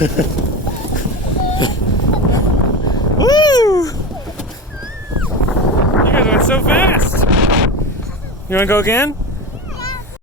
Woo! You guys went so fast. You want to go again?